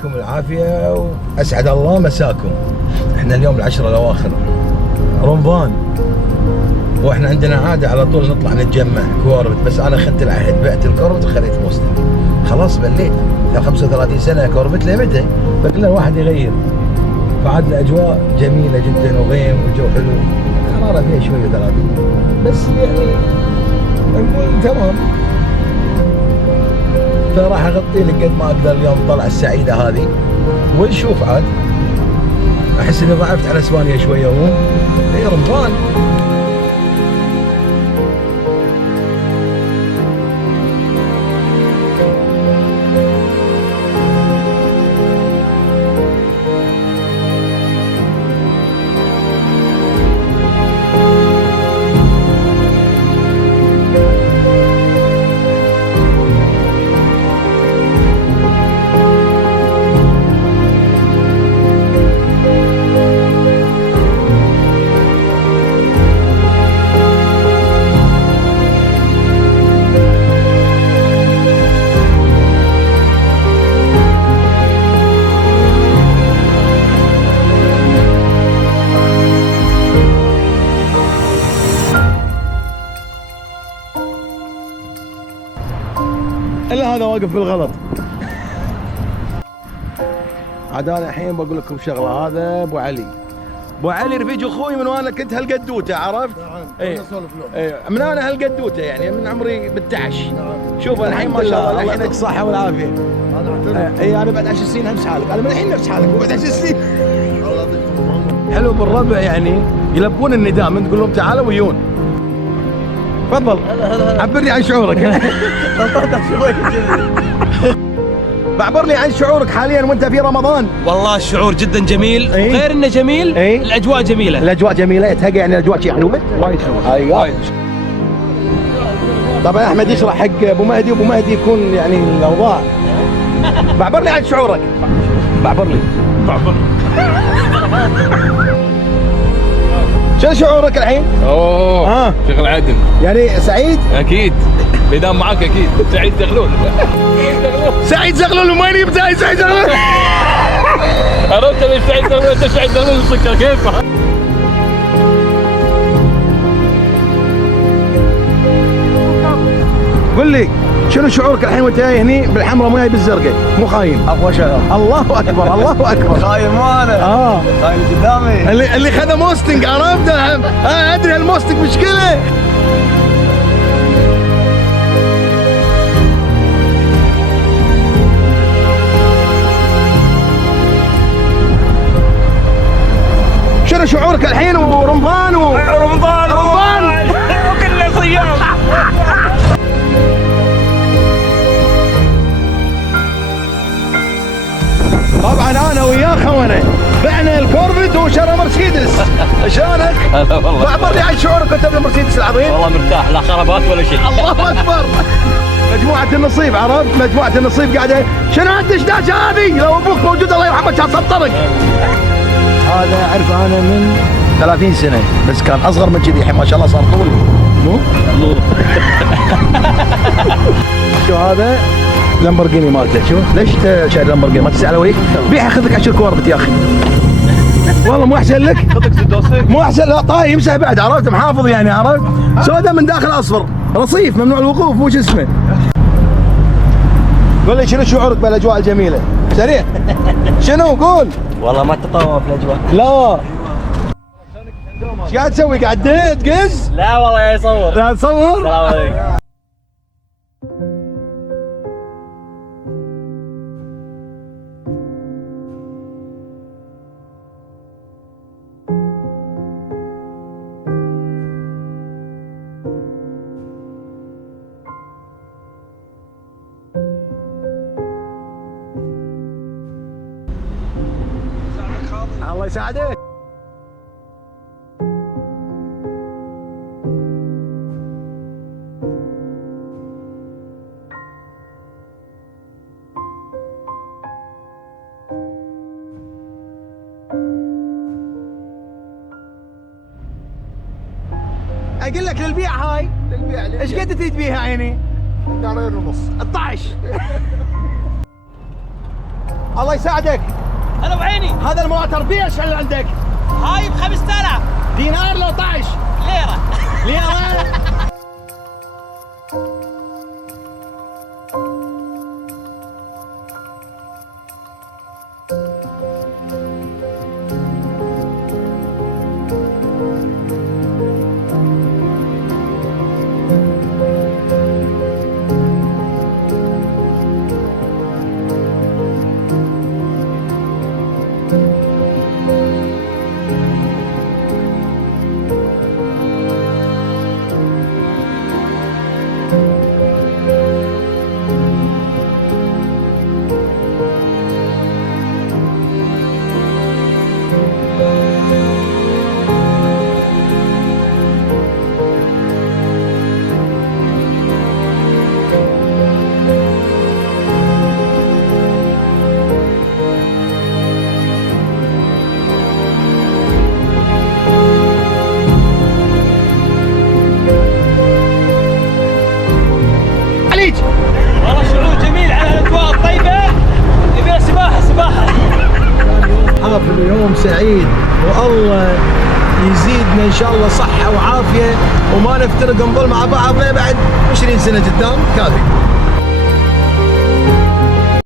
يعطيكم العافية وأسعد الله مساكم. احنا اليوم العشرة الأواخر رمضان، واحنا عندنا عادة على طول نطلع نتجمع كوربت، بس أنا خنت العهد، بعت الكوربت وخليت موستن. خلاص بليت 35 سنة كوربت لمتى؟ فقلنا الواحد يغير، فعاد الأجواء جميلة جدا وغيم والجو حلو، الحرارة فيها شوية 30 بس يعني نقول تمام. فراح اغطي لك قد ما اقدر اليوم الطلعه السعيده هذه، ونشوف عاد. احس اني ضعفت على اسبانيا شويه مو؟ اي رمضان. الا هذا واقف بالغلط. عاد انا الحين بقول لكم شغله، هذا ابو علي. ابو علي رفيج اخوي من وانا كنت هالقدوته، عرفت؟ نعم. اي من انا هالقدوته يعني من عمري ب11. نعم. شوف الحين ما شاء الله، الله يعطيك الصحه والعافيه. انا اعترف. اي انا بعد 10 سنين نفس حالك، انا من الحين نفس حالك وبعد 10 سنين. الله يعطيكم العافيه. حلو بالربع يعني يلبون النداء، من تقول لهم تعالوا ويون. تفضل عبرني عن شعورك. بعبرني عن شعورك حاليا وانت في رمضان. والله الشعور جدا جميل. إيه؟ غير انه جميل، إيه؟ الاجواء جميله. الاجواء جميله، يتهقى يعني الاجواء شيء حلوه وايد حلوه. ايوه وايد. طبعا احمد يشرح حق ابو مهدي، وابو مهدي يكون يعني الاوضاع. بعبر لي عن شعورك. بعبر لي. شو شعورك الحين؟ اوه شغل عدل يعني سعيد؟ اكيد، بيدام معاك اكيد. سعيد زغلول. سعيد زغلول وما يجيب سعيد زغلول. عرفت ليش سعيد زغلول؟ انت سعيد زغلول السكر كيف؟ قل لي شنو شعورك الحين وانت جاي هني بالحمراء مو جاي بالزرقاء؟ مو خاين. اقوى شغل. الله اكبر الله اكبر. خاين مو انا. خاين قدامي. اللي خذ موستنج، عرفت؟ ادري هالموستنج مشكله. شنو شعورك الحين ورمضان رمضان وكله صيام. طبعا انا وياه خونه بعنا الكورفت وشرى مرسيدس. شلونك؟ هلا والله. بعبر لي عن شعورك وانت بالمرسيدس العظيم. والله مرتاح، لا خرابات ولا شيء. الله اكبر. مجموعة النصيب، عرفت؟ مجموعة النصيب قاعدة. شنو هالدشداشة هذه؟ لو ابوك موجود الله يرحمه كان سطرك. هذا اعرف انا من 30 سنة، بس كان اصغر من كذي، الحين ما شاء الله صار طول. مو؟ شو هذا؟ لامبورجيني مالته. شوف ليش شايل لامبورجيني؟ ما تسأل على وجهك؟ بيعها خذ لك 10 كواربت يا اخي. والله مو احسن لك؟ خذك سدوسك. مو احسن. لا طاي يمسح بعد، عرفت؟ محافظ يعني، عرفت؟ سودا من داخل اصفر، رصيف ممنوع الوقوف، مو شو اسمه. قول لي شنو شعورك بالاجواء الجميله؟ سريع. شنو قول؟ والله ما تطوع في الاجواء. لا. ايش قاعد تسوي؟ قاعد تقز؟ لا والله يا يصور. لا تصور؟ السلام عليكم. الله يساعدك. اقول لك للبيع هاي. للبيع ايش قد تريد بيها عيني؟ دارين ونص. 12. الله يساعدك. انا بعيني. هذا المواتر بيش اللي عندك؟ هاي ب 5000 دينار لو طايش ليره. ليرة. والله شعور جميل على الاجواء الطيبه. يبي سباحه سباحه. حافل يوم سعيد، والله يزيدنا ان شاء الله صحه وعافيه، وما نفترق نظل مع بعض بعد 20 سنه قدام كافي.